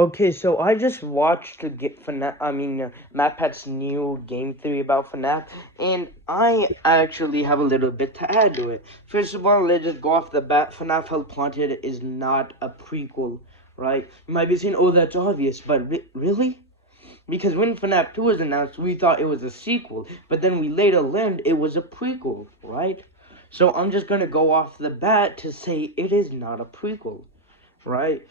Okay, so I just watched Matpats new game theory about FNAF, and I actually have a little bit to add to it. First of all, let's just go off the bat. FNAF Help Wanted is not a prequel, right? You might be saying, oh, that's obvious, but really? Because when FNAF 2 was announced, we thought it was a sequel, but then we later learned it was a prequel, right? So I'm just gonna go off the bat to say it is not a prequel, right?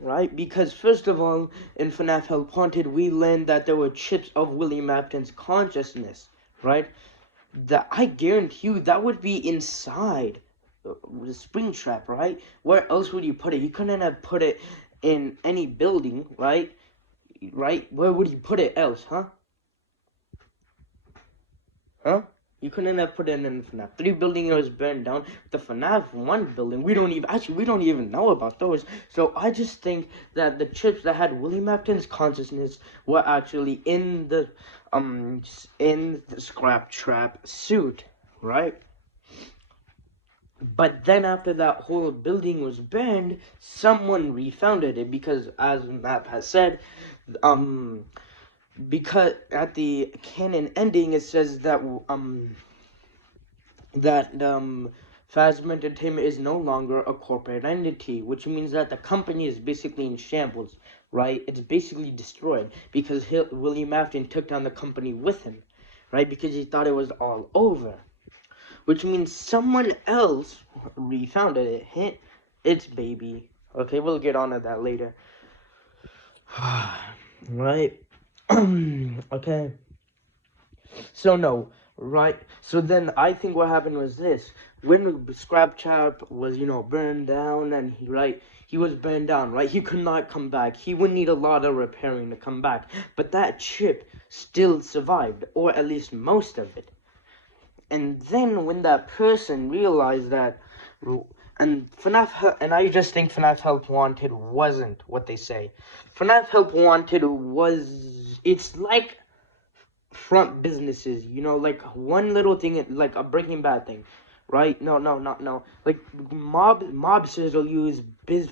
Right? Because first of all, in FNAF Help Wanted, we learned that there were chips of William Afton's consciousness, right? That I guarantee you that would be inside the Springtrap, right? Where else would you put it? You couldn't have put it in any building, right? Right? Where would you put it else, huh? Huh? You couldn't have put it in FNAF 3 building. It was burned down. The FNAF 1 building, we don't even know about those. So I just think that the chips that had William Afton's consciousness were actually in the scrap trap suit, right? But then after that whole building was burned, someone refounded it because, as Map has said, because at the canon ending it says that Phasma Entertainment is no longer a corporate entity, which means that the company is basically in shambles, right? It's basically destroyed because William Afton took down the company with him, right? Because he thought it was all over, which means someone else refounded it. It's baby. Okay, we'll get on to that later. Right? Okay. So no, right? So then I think what happened was this: when Scrap Chap was, burned down, and he was burned down, right? He could not come back. He would need a lot of repairing to come back. But that chip still survived, or at least most of it. And then when that person realized that, and I just think FNAF Help Wanted wasn't what they say. FNAF Help Wanted it's like front businesses, like one little thing, like a Breaking Bad thing, right? No. Like mobsters will use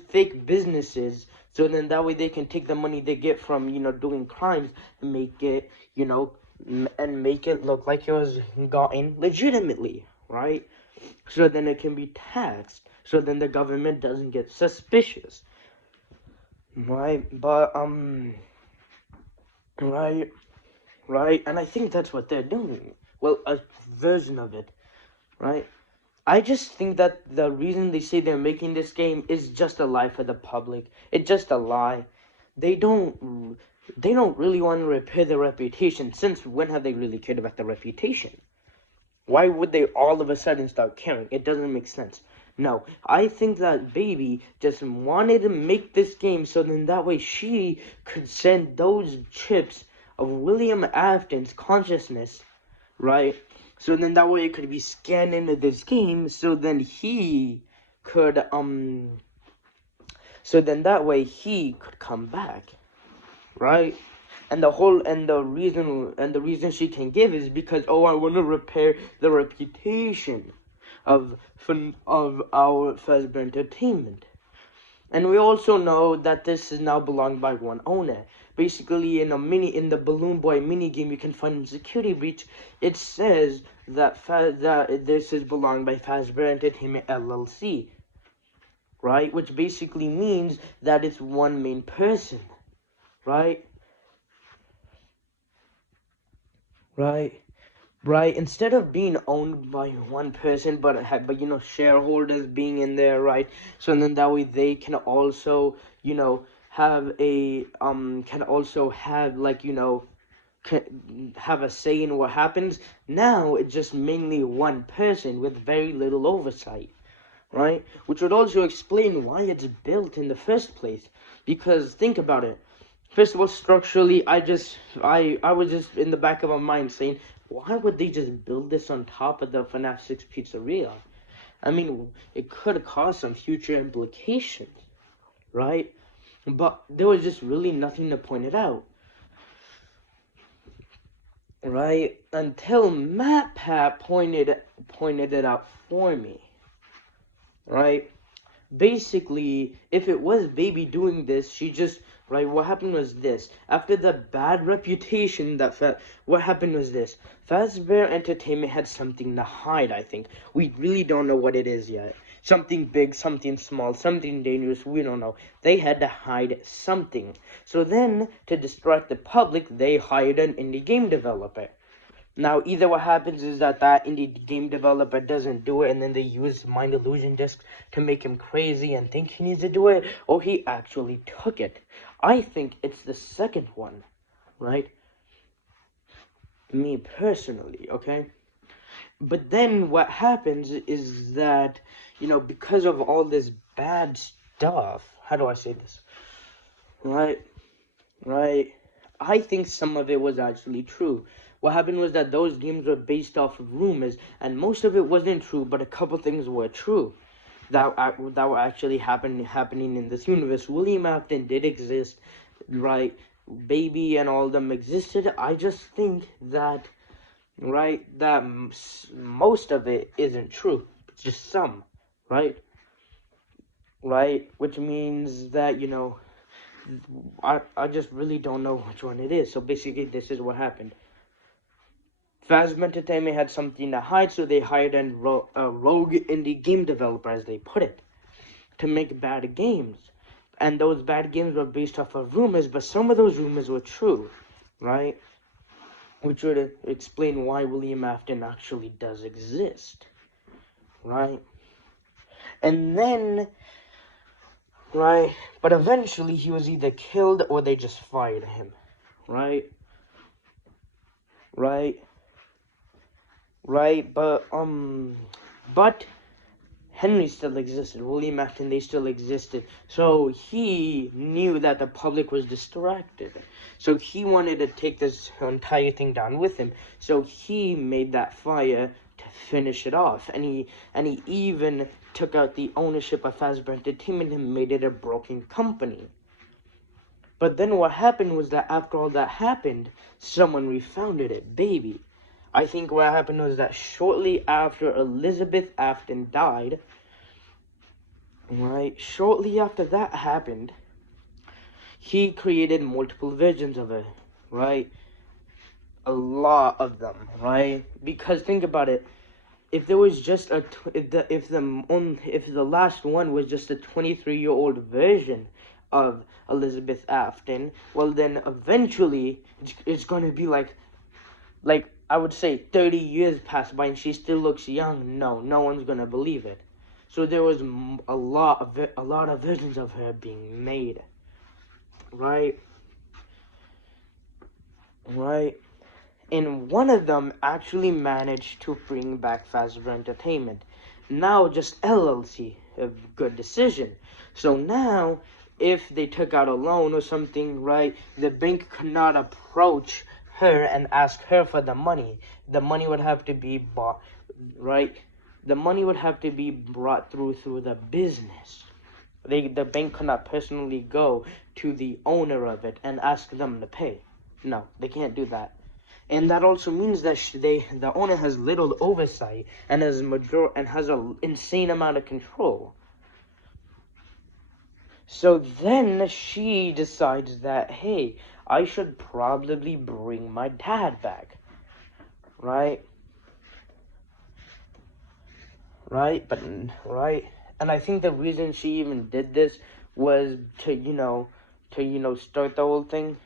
fake businesses, so then that way they can take the money they get from doing crimes and make it and make it look like it was gotten legitimately, right? So then it can be taxed, so then the government doesn't get suspicious, right? But right. Right? And I think that's what they're doing. Well, a version of it, right? I just think that the reason they say they're making this game is just a lie for the public. It's just a lie. They don't really want to repair their reputation. Since when have they really cared about their reputation? Why would they all of a sudden start caring? It doesn't make sense. No, I think that baby just wanted to make this game so then that way she could send those chips of William Afton's consciousness, right? So then that way it could be scanned into this game, so then he could so then that way he could come back, right? And the reason she can give is because, oh, I want to repair the reputation of our Fazbear Entertainment. And we also know that this is now belonged by one owner. Basically, in the Balloon Boy mini game, you can find in Security Breach, it says that this is belonged by Fazbear Entertainment LLC, right? Which basically means that it's one main person, right? Right. Instead of being owned by one person, but shareholders being in there, right? So then that way they can also have a can also have have a say in what happens. Now it's just mainly one person with very little oversight, right? Which would also explain why it's built in the first place. Because think about it. First of all, structurally, I was just in the back of my mind saying, why would they just build this on top of the FNAF 6 pizzeria? I mean, it could cause some future implications, right? But there was just really nothing to point it out, right? Until Matpat pointed it out for me, right? basically, if it was Baby doing this, she just, right, what happened was this. After the bad reputation what happened was this. Fazbear Entertainment had something to hide, I think. We really don't know what it is yet. Something big, something small, something dangerous, we don't know. They had to hide something. So then, to distract the public, they hired an indie game developer. Now, either what happens is that indie game developer doesn't do it, and then they use mind illusion discs to make him crazy and think he needs to do it, or he actually took it. I think it's the second one, right? Me personally, okay? But then what happens is that, because of all this bad stuff, how do I say this? Right? Right? I think some of it was actually true. What happened was that those games were based off of rumors, and most of it wasn't true, but a couple things were true that were actually happening in this universe. William Afton did exist, right? Baby and all of them existed. I just think that, right, that most of it isn't true. It's just some, right? Right? Which means that, I just really don't know which one it is. So basically, this is what happened. Fazbear Entertainment had something to hide, so they hired a rogue indie game developer, as they put it, to make bad games. And those bad games were based off of rumors, but some of those rumors were true, right? Which would explain why William Afton actually does exist, right? And then, right, but eventually he was either killed or they just fired him, right? Right? Right, but Henry still existed. William Afton, they still existed. So he knew that the public was distracted. So he wanted to take this entire thing down with him. So he made that fire to finish it off. And he even took out the ownership of Fazbear Entertainment and made it a broken company. But then what happened was that after all that happened, someone refounded it, Baby. I think what happened was that shortly after Elizabeth Afton died, right, shortly after that happened, he created multiple versions of it, right? A lot of them, right? Because think about it, if there was just if the last one was just a 23-year-old version of Elizabeth Afton, well then eventually it's going to be like I would say 30 years pass by and she still looks young. No one's gonna believe it. So there was a lot of versions of her being made, right? And one of them actually managed to bring back Fazbear Entertainment. Now just LLC, a good decision. So now, if they took out a loan or something, right, the bank could not approach her and ask her for the money. The money would have to be bought, right? The money would have to be brought through the business. The bank could not personally go to the owner of it and ask them to pay. No, they can't do that. And that also means that the owner has little oversight and has an insane amount of control. So then she decides that, hey, I should probably bring my dad back, right? Right, and I think the reason she even did this was to start the whole thing.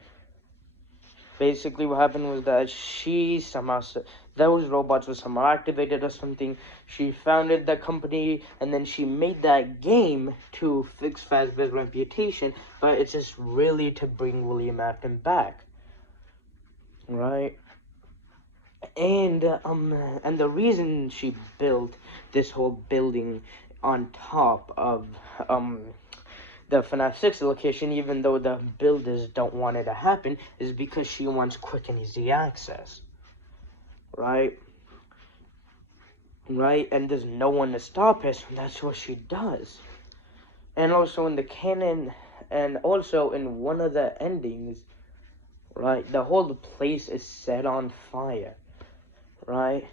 Basically, what happened was that those robots were somehow activated or something. She founded that company, and then she made that game to fix Fazbear's reputation, but it's just really to bring William Afton back, right? And the reason she built this whole building on top of the FNAF 6 location, even though the builders don't want it to happen, is because she wants quick and easy access. Right? And there's no one to stop her, so that's what she does. And also in the canon, and also in one of the endings, right, the whole place is set on fire. Right?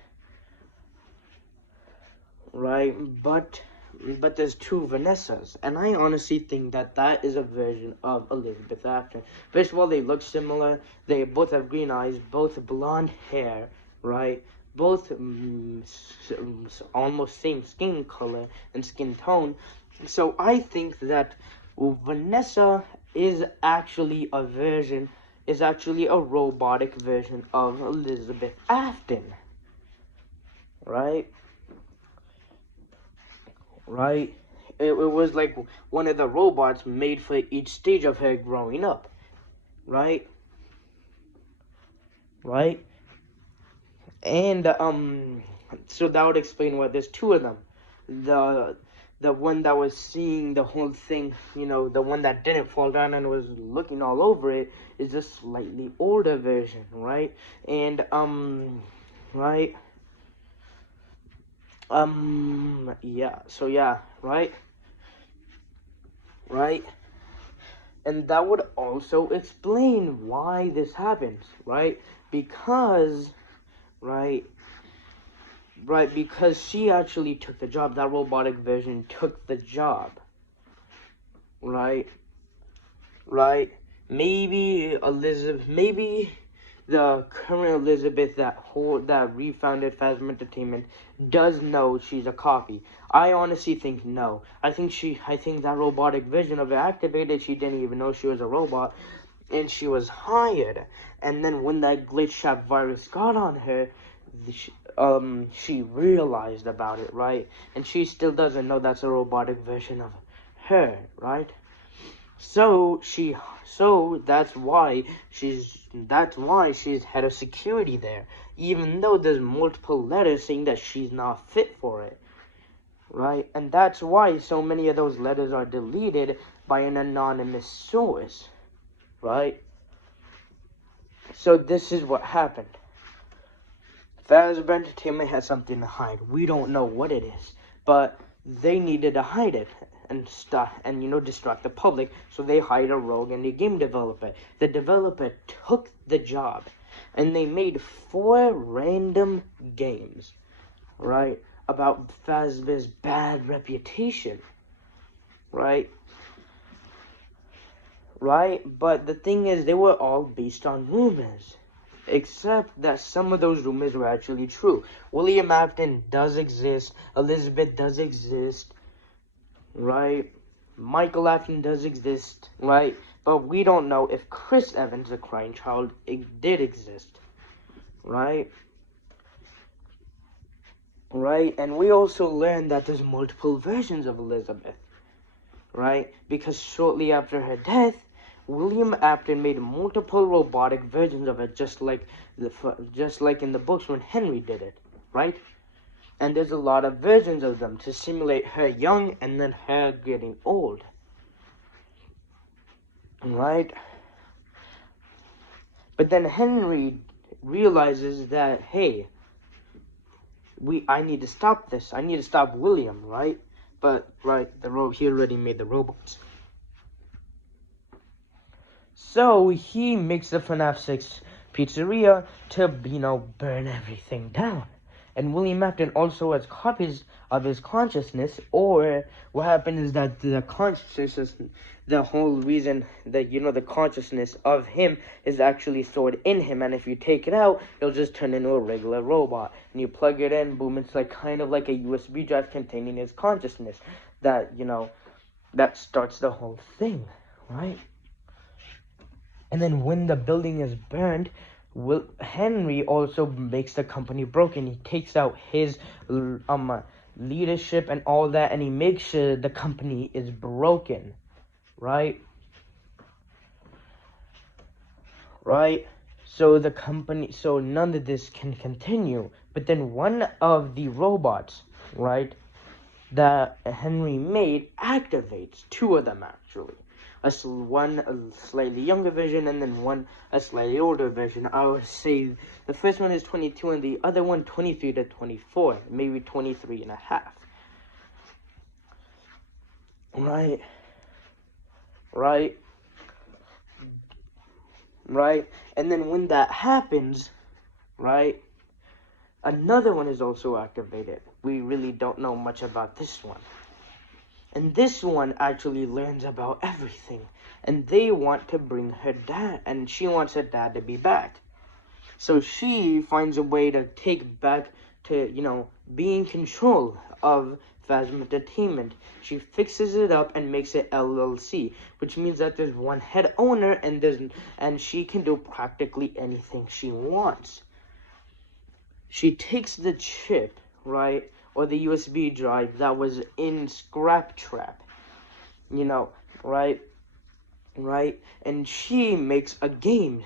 But but there's two Vanessas, and I honestly think that that is a version of Elizabeth Afton. First of all, they look similar. They both have green eyes, both blonde hair, right? Both almost same skin color and skin tone. So I think that Vanessa is actually a robotic version of Elizabeth Afton, right? Right? It was like one of the robots made for each stage of her growing up, right? Right? And so that would explain why there's two of them. The the one that was seeing the whole thing, the one that didn't fall down and was looking all over it, is a slightly older version, right? And right? Yeah. So yeah, right? Right? And that would also explain why this happens, right? Because, right, because she actually took the job. That robotic version took the job, right? Right? Maybe the current Elizabeth that refounded Phasma Entertainment does know she's a copy. I honestly think no. I think that robotic vision of it activated. She didn't even know she was a robot, and she was hired. And then when that glitch app virus got on her, she realized about it, right? And she still doesn't know that's a robotic version of her, right? So that's why she's head of security there, even though there's multiple letters saying that she's not fit for it, right? And that's why so many of those letters are deleted by an anonymous source, right? So this is what happened. Phasma Entertainment has something to hide. We don't know what it is, but they needed to hide it and distract the public, so they hired a rogue and a game developer. The developer took the job, and they made 4 random games, right, about Phasma's bad reputation, right? But the thing is, they were all based on rumors, except that some of those rumors were actually true. William Afton does exist. Elizabeth does exist. Right? Michael Afton does exist, right? But we don't know if Chris Evans, the crying child, did exist, right? Right? And we also learned that there's multiple versions of Elizabeth, right? Because shortly after her death, William Afton made multiple robotic versions of it, just like in the books when Henry did it, right? And there's a lot of versions of them to simulate her young and then her getting old. Right? But then Henry realizes that, hey, I need to stop this. I need to stop William, right? But, right, he already made the robots. So he makes the FNAF 6 pizzeria to, burn everything down. And William Afton also has copies of his consciousness, or what happened is that the consciousness, the whole reason that, the consciousness of him is actually stored in him, and if you take it out, it'll just turn into a regular robot. And you plug it in, boom, it's like kind of like a USB drive containing his consciousness that, that starts the whole thing, right? And then when the building is burned, Henry also makes the company broken. He takes out his leadership and all that, and he makes sure the company is broken, right? Right? So none of this can continue. But then one of the robots, right, that Henry made activates. 2 of them, actually. One a slightly younger version, and then one a slightly older version. I would say the first one is 22 and the other one 23 to 24, maybe 23 and a half. Right? And then when that happens, right, another one is also activated. We really don't know much about this one. And this one actually learns about everything. And they want to bring her dad, and she wants her dad to be back. So she finds a way to take back to, be in control of Phasm Entertainment. She fixes it up and makes it LLC, which means that there's one head owner and she can do practically anything she wants. She takes the chip, right, or the USB drive that was in Scrap Trap, right? Right, and she makes a game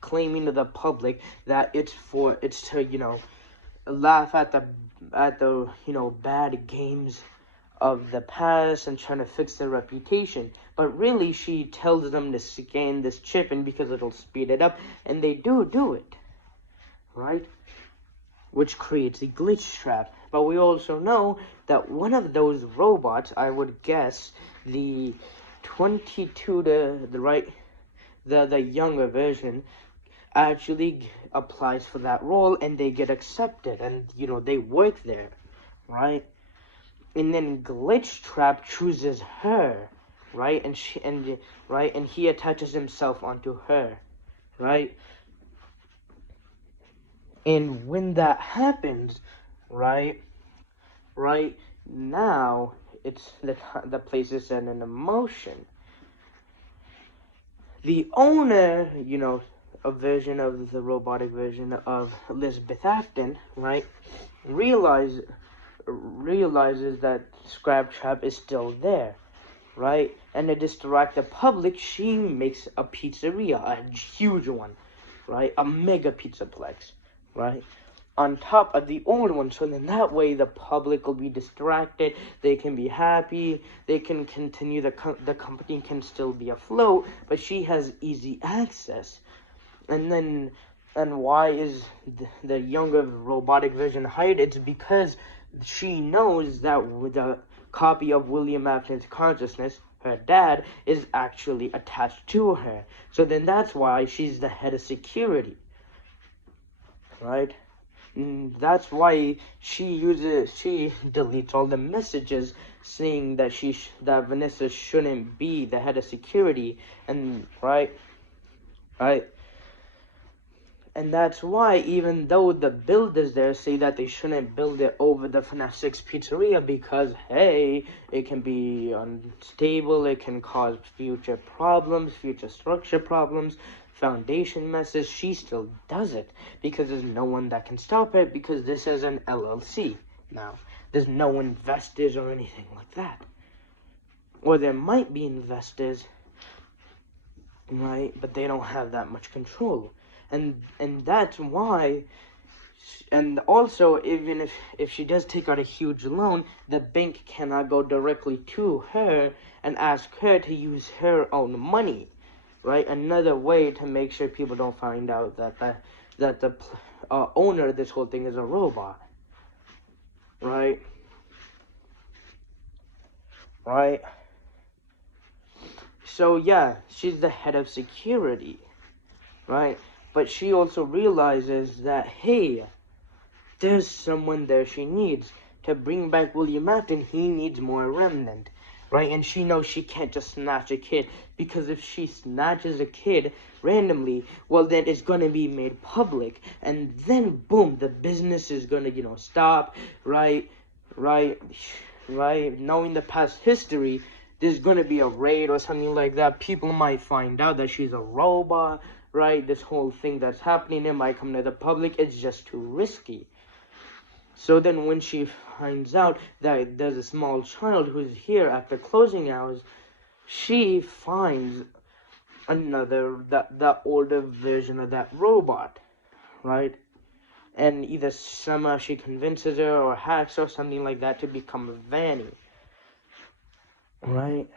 claiming to the public that it's to laugh at the bad games of the past and trying to fix their reputation. But really, she tells them to scan this chip, and because it'll speed it up, and they do it, right? Which creates a glitch trap. But we also know that one of those robots, I would guess, the 22 to the right, the younger version, actually applies for that role, and they get accepted, and they work there, right? And then Glitch Trap chooses her, right? And he attaches himself onto her, right? And when that happens, right now, it's the place is set in motion. The owner, a version of the robotic version of Elizabeth Afton, right, realizes that Scrap Trap is still there, right? And to distract the public, she makes a pizzeria, a huge one, right? A mega pizzaplex, right? On top of the old one, so then that way the public will be distracted, they can be happy, they can continue, the company can still be afloat, but she has easy access. And why is the younger robotic version hired? It's because she knows that with a copy of William Afton's consciousness, her dad is actually attached to her. So then that's why she's the head of security, right? That's why she deletes all the messages saying that that Vanessa shouldn't be the head of security, and right, and that's why, even though the builders there say that they shouldn't build it over the FNAF 6 pizzeria because, hey, it can be unstable, it can cause future problems, future structure problems, foundation messes, she still does it because there's no one that can stop it, because this is an LLC now. There's no investors or anything like that. Or there might be investors, right, but they don't have that much control. And that's why, and also, even if she does take out a huge loan, the bank cannot go directly to her and ask her to use her own money, right? Another way to make sure people don't find out that the owner of this whole thing is a robot, right? So yeah, she's the head of security, right? But she also realizes that, hey, there's someone there she needs. To bring back William Afton, he needs more remnant, right? And she knows she can't just snatch a kid, because if she snatches a kid randomly, well, then it's going to be made public. And then, boom, the business is going to, stop, right? Knowing the past history, there's going to be a raid or something like that. People might find out that she's a robot, right? This whole thing that's happening, it might come to the public. It's just too risky. So then when she finds out that there's a small child who's here after closing hours, she finds the older version of that robot, right? And either somehow she convinces her or hacks or something like that to become Vanny, right?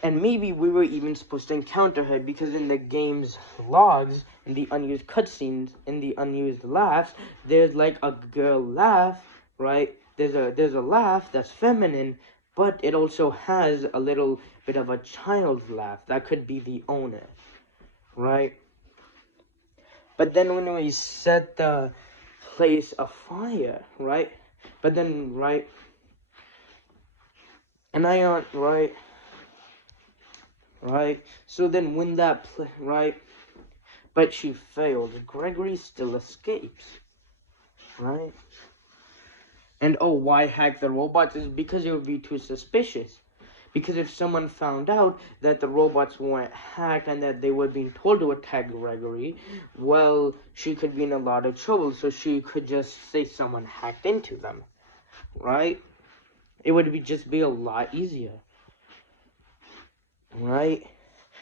And maybe we were even supposed to encounter her, because in the game's logs, in the unused cutscenes, in the unused laughs, there's like a girl laugh, right? There's a laugh that's feminine, but it also has a little bit of a child's laugh. That could be the owner, right? But then when we set the place afire, right? But then, right, and I, right, so then when that, right, but she failed, Gregory still escapes, right? And oh, why hack the robots is because it would be too suspicious. Because if someone found out that the robots weren't hacked and that they were being told to attack Gregory, well, she could be in a lot of trouble. So she could just say someone hacked into them, right? It would just be a lot easier, right?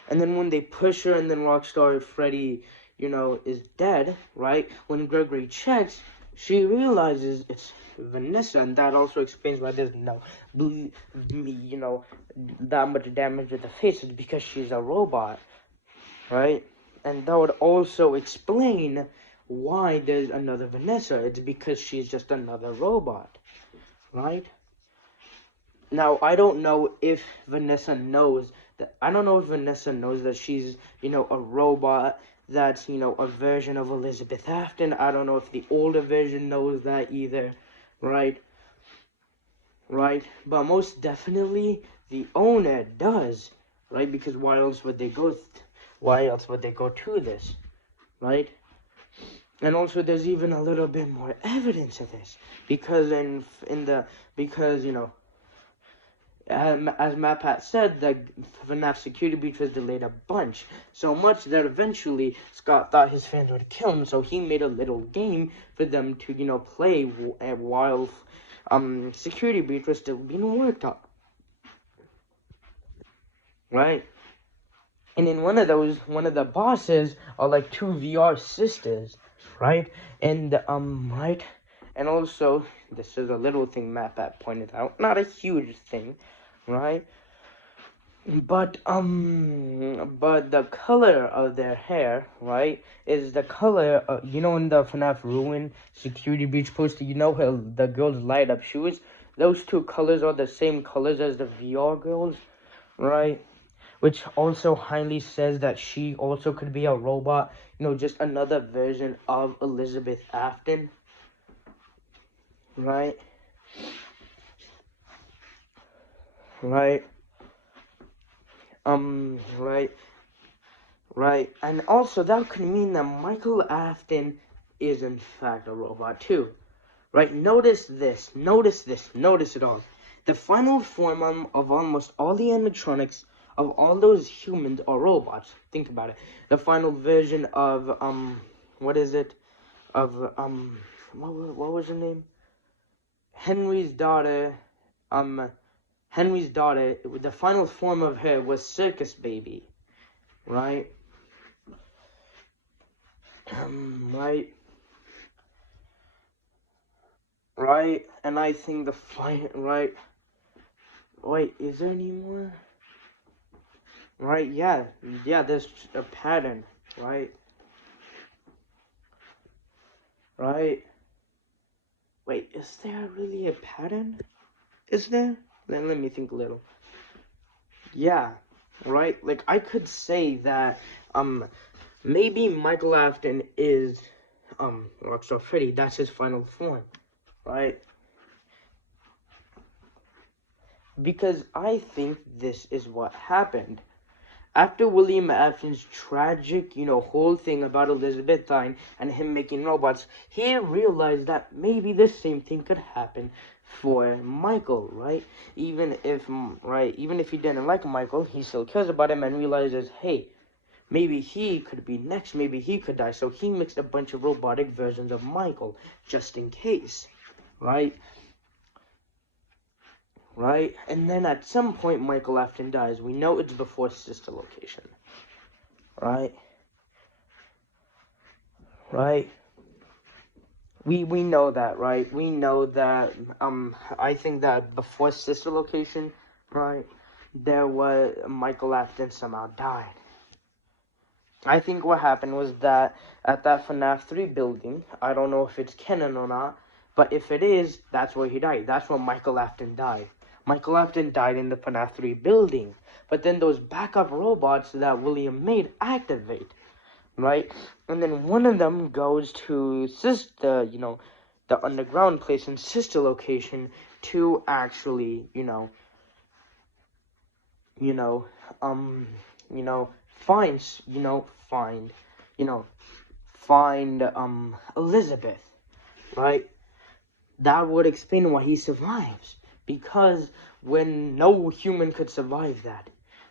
And then when they push her and then Rockstar Freddy, is dead, right? When Gregory checks, she realizes it's Vanessa, and that also explains why there's that much damage to the face. It's because she's a robot, right? And that would also explain why there's another Vanessa. It's because she's just another robot, right? Now, I don't know if Vanessa knows that she's, a robot that's, a version of Elizabeth Afton. I don't know if the older version knows that either, right? Right? But most definitely, the owner does, right? Because why else would they go to this, right? And also, there's even a little bit more evidence of this, because as Matpats said, the FNAF security breach was delayed a bunch. So much that eventually Scott thought his fans would kill him, so he made a little game for them to, play while security breach was still being worked on. Right? And in one of the bosses are like two VR sisters, right? And right? And also, this is a little thing Matpat pointed out, not a huge thing, right? But the color of their hair, right, is the color in the FNAF Ruin security breach poster, how the girls light up shoes? Those two colors are the same colors as the VR girls, right? Which also highly says that she also could be a robot, just another version of Elizabeth Afton, right? Right. Right. And also that could mean that Michael Afton is in fact a robot too. Right? Notice this. Notice it all. The final form of almost all the animatronics of all those humans are robots. Think about it. The final version of what is it? Of what was her name? Henry's daughter. The final form of her was Circus Baby, right? Right, and I think right. Wait, is there any more? Right, yeah, there's a pattern, right? Right. Wait, is there really a pattern? Is there? Then let me think a little. Yeah, right. Like I could say that maybe Michael Afton is Rockstar Freddy. That's his final form, right? Because I think this is what happened. After William Afton's tragic, whole thing about Elizabeth dying and him making robots, he realized that maybe the same thing could happen for Michael, right? Even if he didn't like Michael, he still cares about him and realizes, hey, maybe he could be next, maybe he could die. So he mixed a bunch of robotic versions of Michael, just in case, right? Right? And then at some point, Michael Afton dies. We know it's before Sister Location. Right? Right? We know that, right? We know that, I think that before Sister Location, right, there was, Michael Afton somehow died. I think what happened was that at that FNAF 3 building, I don't know if it's canon or not, but if it is, that's where he died. That's where Michael Afton died. Michael Afton died in the FNAF 3 building. But then those backup robots that William made activate, right? And then one of them goes to Sister, the underground place and sister location to actually, um, find, Elizabeth, right? That would explain why he survives. Because when no human could survive that,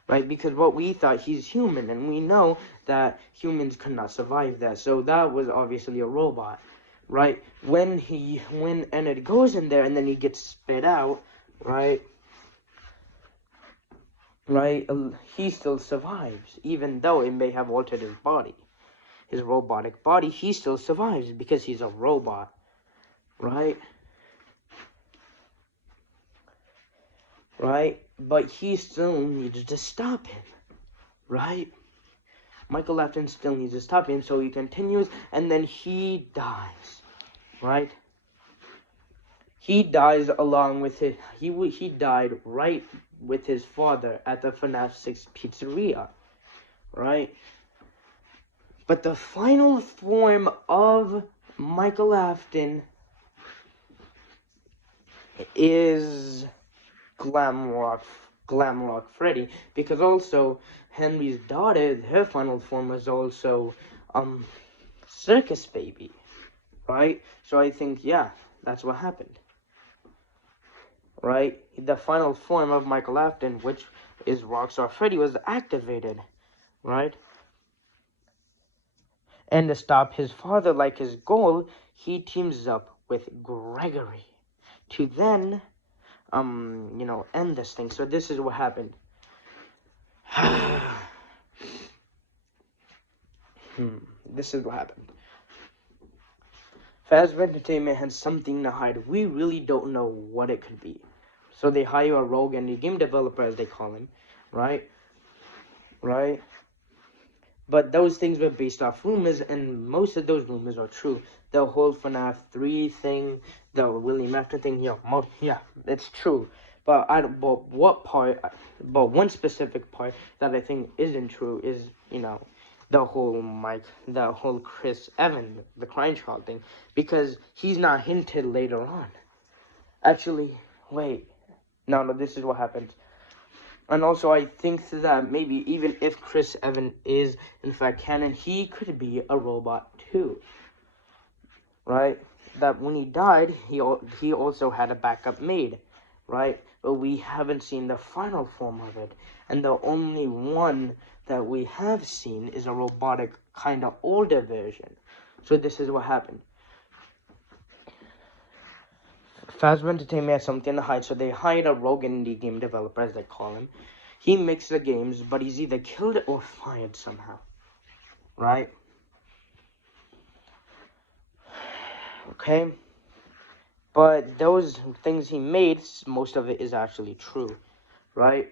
right? Because what we thought, he's human, and we know that humans could not survive that. So that was obviously a robot, right? When Ennard goes in there and then he gets spit out, right? He still survives, even though it may have altered his body, his robotic body. He still survives because he's a robot, right? Right? But he still needed to stop him, right? Michael Afton still needs to stop him, so he continues, and then he dies, right? He dies along with his, he died right with his father at the FNAF 6 pizzeria, right? But the final form of Michael Afton is Glamrock Freddy, because also Henry's daughter, her final form was also Circus Baby, right? So I think, yeah, that's what happened, right? The final form of Michael Afton, which is Rockstar Freddy, was activated, right? And to stop his father, like his goal, he teams up with Gregory to then end this thing. So this is what happened. This is what happened. Fazbear Entertainment had something to hide. We really don't know what it could be. So they hire a rogue indie game developer, as they call him, right? Right? But those things were based off rumors, and most of those rumors are true. The whole FNAF 3 thing, the William Afton thing, yeah, it's true. But one specific part that I think isn't true is, the whole Chris Evans, the crying child thing, because he's not hinted later on. Actually, wait, no, this is what happens. And also, I think that maybe even if Chris Evans is in fact canon, he could be a robot too, right? That when he died, he also had a backup made, right? But we haven't seen the final form of it, and the only one that we have seen is a robotic, kind of older version. So this is what happened. Fazbear Entertainment has something to hide, so they hired a rogue indie game developer, as they call him. He makes the games, but he's either killed or fired somehow, right? Okay? But those things he made, most of it is actually true, right?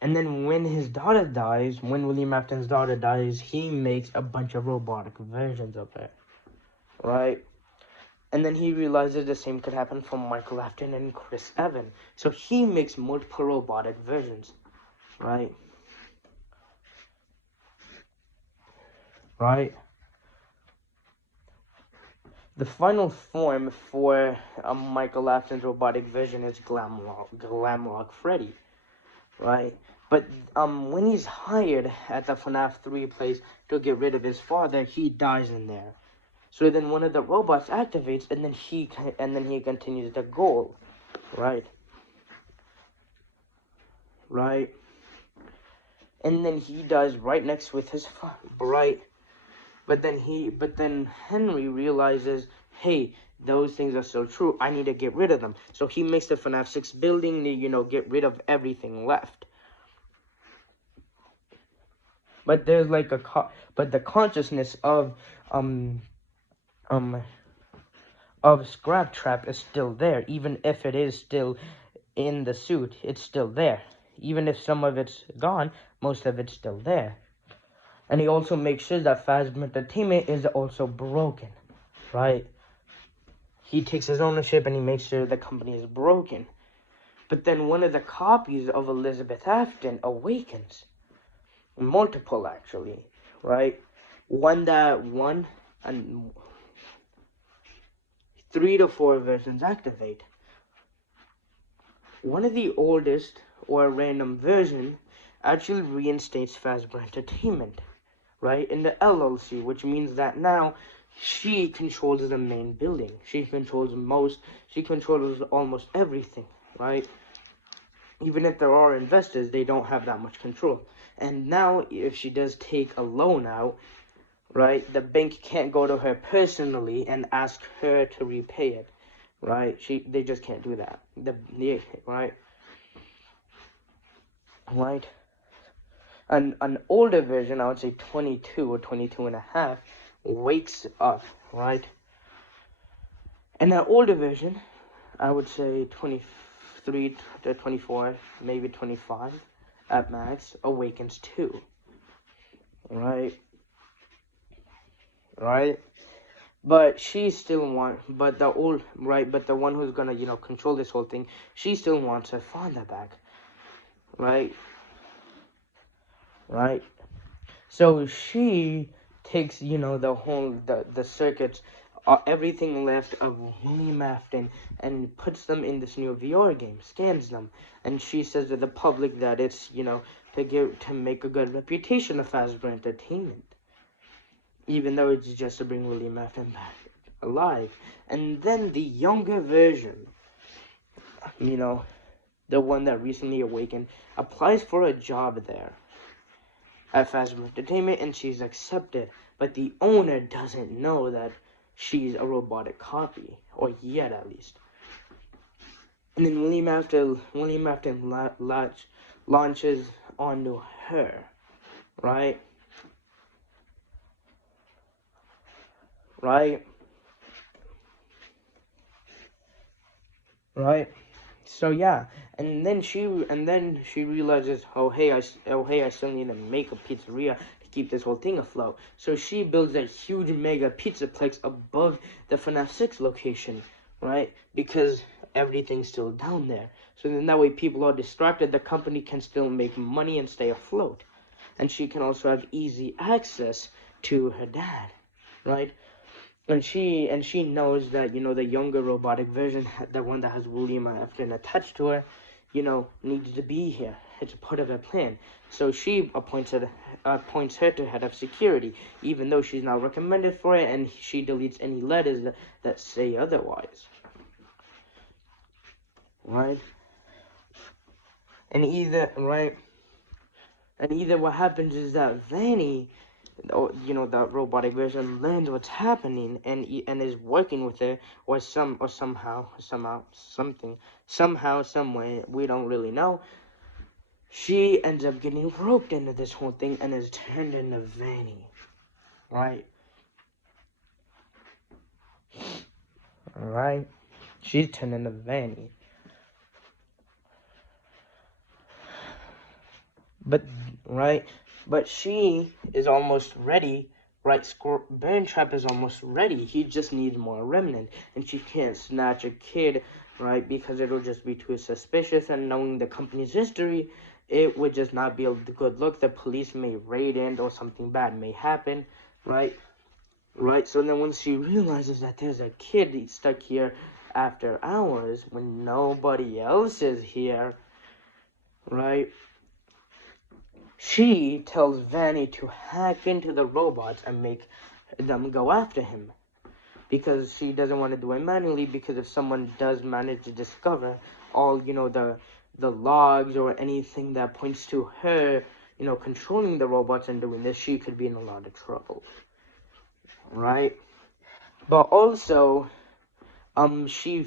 And then when his daughter dies, when William Afton's daughter dies, he makes a bunch of robotic versions of it, right? And then he realizes the same could happen for Michael Afton and Chris Evans. So he makes multiple robotic versions, right? Right? The final form for Michael Afton's robotic version is Glamrock Freddy, right? But when he's hired at the FNAF 3 place to get rid of his father, he dies in there. So then one of the robots activates, and then he continues the goal, right? Right? And then he dies right next with his father, right? But then Henry realizes, hey, those things are so true. I need to get rid of them. So he makes the FNAF 6 building to, get rid of everything left. But there's like but the consciousness of Scrap Trap is still there, even if it is still in the suit. It's still there. Even if some of it's gone, most of it's still there. And he also makes sure that Fazbear Entertainment is also broken, right? He takes his ownership and he makes sure the company is broken. But then one of the copies of Elizabeth Afton awakens. Multiple, actually, right? One 3 to 4 versions activate. One of the oldest, or a random version, actually reinstates Fazbear Entertainment, right, in the LLC, which means that now she controls the main building. She controls almost everything, right? Even if there are investors, they don't have that much control. And now, if she does take a loan out, right, the bank can't go to her personally and ask her to repay it, right? They just can't do that. Right? An older version, I would say 22 or 22 and a half, wakes up, right? And an older version, I would say 23 to 24, maybe 25 at max, awakens too, right? But she still but the one who's gonna, control this whole thing, she still wants her father back, right? So she takes, the circuits, everything left of William Afton, and puts them in this new VR game, scans them, and she says to the public that it's, to make a good reputation of Fazbear Entertainment, even though it's just to bring William Afton back alive. And then the younger version, the one that recently awakened, applies for a job there at Fazbear Entertainment, and she's accepted, but the owner doesn't know that she's a robotic copy, or yet at least. And then William Afton launches onto her, right? So yeah, and then she realizes, oh hey, I still need to make a pizzeria to keep this whole thing afloat. So she builds a huge mega pizzaplex above the FNAF 6 location, right? Because everything's still down there. So then that way people are distracted, the company can still make money and stay afloat. And she can also have easy access to her dad, right? And she knows that, the younger robotic version, the one that has William Afton attached to her, needs to be here. It's a part of her plan. So she appoints her to head of security, even though she's not recommended for it, and she deletes any letters that say otherwise. Right? And either what happens is that Vanny, the robotic version, learns what's happening and is working with her, or somehow, some way, we don't really know. She ends up getting roped into this whole thing and is turned into Vanny, right? She's turned into Vanny. But she is almost ready, right? Bear Trap is almost ready. He just needs more remnant, and she can't snatch a kid, right? Because it'll just be too suspicious, and knowing the company's history, it would just not be a good look. The police may raid in, or something bad may happen, right? So then once she realizes that there's a kid stuck here after hours when nobody else is here, right? She tells Vanny to hack into the robots and make them go after him, because she doesn't want to do it manually, because if someone does manage to discover all, the logs or anything that points to her, controlling the robots and doing this, she could be in a lot of trouble, right? But also, she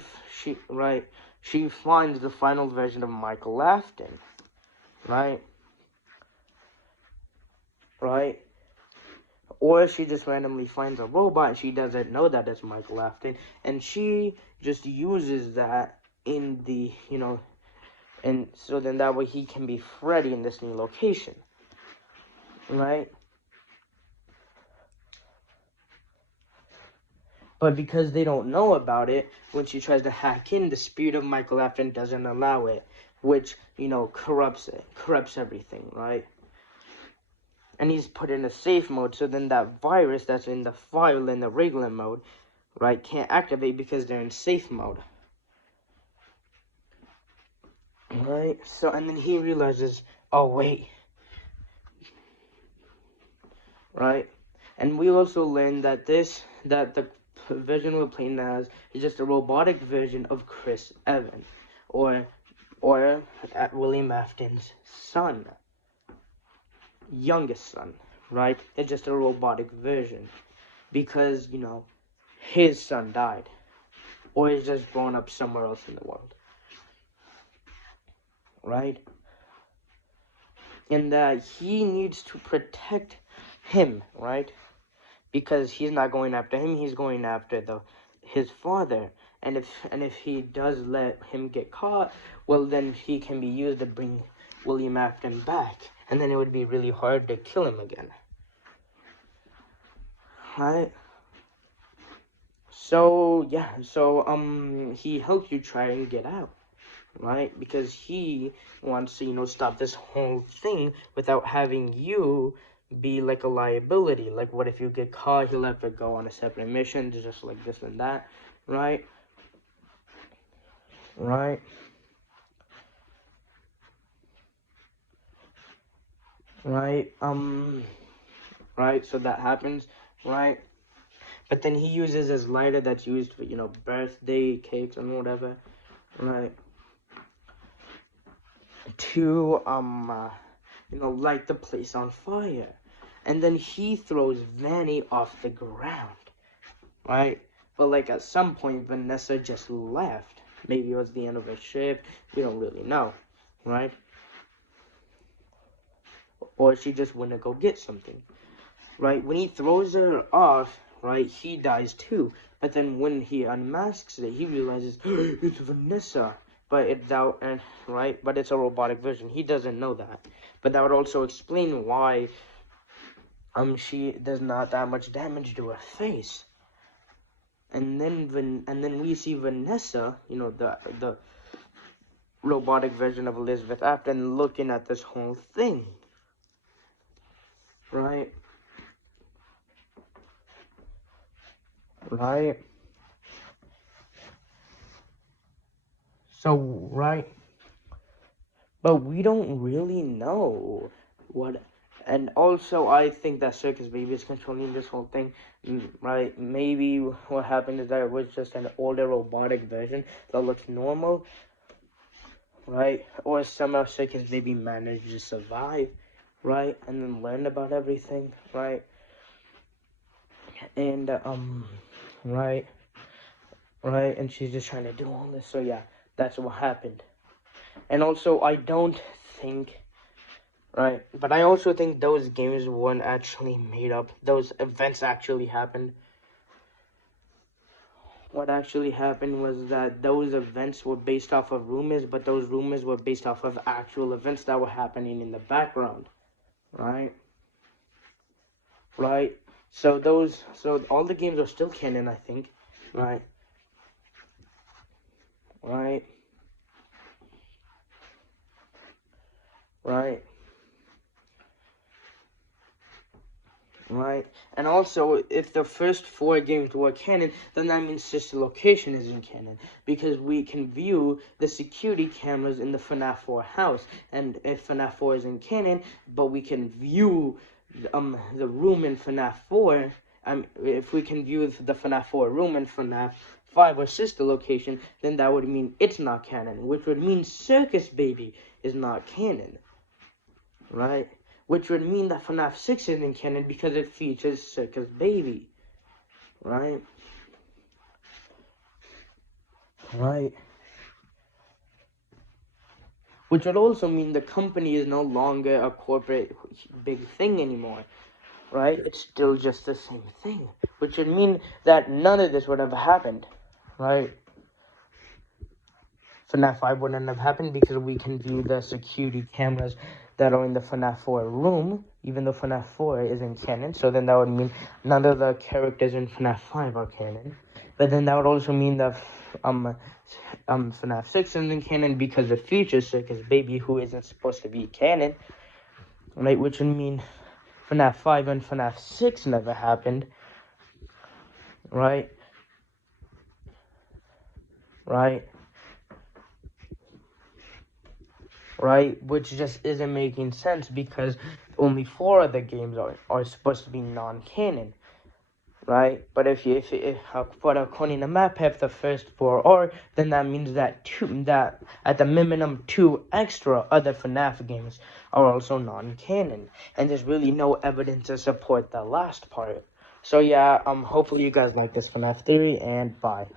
finds the final version of Michael Afton, right? Or she just randomly finds a robot and she doesn't know that it's Michael Afton, and she just uses that in the, and so then that way he can be Freddy in this new location, right? But because they don't know about it, when she tries to hack in, the spirit of Michael Afton doesn't allow it, which, corrupts everything, right? And he's put in a safe mode, so then that virus that's in the file in the regular mode, right, can't activate because they're in safe mode. Right, so, and then he realizes, oh wait, right, and we also learned that the version we're playing as is just a robotic version of Chris Evans, or at William Afton's son, youngest son, right? It's just a robotic version, because, you know, his son died, or he's just grown up somewhere else in the world, right? And that he needs to protect him, right? Because he's not going after him, he's going after his father. And if he does let him get caught, well, then he can be used to bring William Afton back, and then it would be really hard to kill him again, right? So yeah, so he helps you try and get out, right? Because he wants to, you know, stop this whole thing without having you be like a liability. Like, what if you get caught? He'll have to go on a separate mission, just like this and that, right? Right. Right. Right. So that happens, right? But then he uses his lighter that's used for, you know, birthday cakes and whatever, right? To you know, light the place on fire. And then he throws Vanny off the ground, right? But like at some point Vanessa just left. Maybe it was the end of her shift. We don't really know, right? Or she just went to go get something, right? When he throws her off, right, he dies too. But then when he unmasks it, he realizes it's Vanessa. But it's out, and right, but it's a robotic version. He doesn't know that. But that would also explain why she does not that much damage to her face. And then we see Vanessa, you know, the robotic version of Elizabeth Afton, looking at this whole thing, right? Right. So, right. But we don't really know what. And also, I think that Circus Baby is controlling this whole thing, right? Maybe what happened is that it was just an older robotic version that looks normal, right? Or somehow Circus Baby managed to survive, right? And then learn about everything, right? And, right? Right? And she's just trying to do all this. So, yeah, that's what happened. And also, I don't think. Right, but I also think those games weren't actually made up. Those events actually happened. What actually happened was that those events were based off of rumors, but those rumors were based off of actual events that were happening in the background. Right? Right? So all the games are still canon, I think. Right? Right? Right? Right, and also, if the first 4 games were canon, then that means Sister Location isn't canon, because we can view the security cameras in the FNAF 4 house, and if FNAF 4 isn't canon, but we can view the room in FNAF 4, if we can view the FNAF 4 room in FNAF 5 or Sister Location, then that would mean it's not canon, which would mean Circus Baby is not canon, right? Which would mean that FNAF 6 isn't canon because it features Circus Baby. Right? Right. Which would also mean the company is no longer a corporate big thing anymore. Right? It's still just the same thing. Which would mean that none of this would have happened. Right? FNAF 5 wouldn't have happened because we can view the security cameras that are in the FNAF 4 room, even though FNAF 4 isn't canon. So then that would mean none of the characters in FNAF 5 are canon. But then that would also mean that FNAF 6 isn't canon because it features Circus Baby, who isn't supposed to be canon. Right? Which would mean FNAF 5 and FNAF 6 never happened. Right? right? Right? Which just isn't making sense because only 4 of the games are supposed to be non-canon, right? But but according to Matpats, the first 4 are, then that means that at the minimum 2 extra other FNAF games are also non-canon, and there's really no evidence to support the last part. So yeah, hopefully you guys like this FNAF theory, and bye.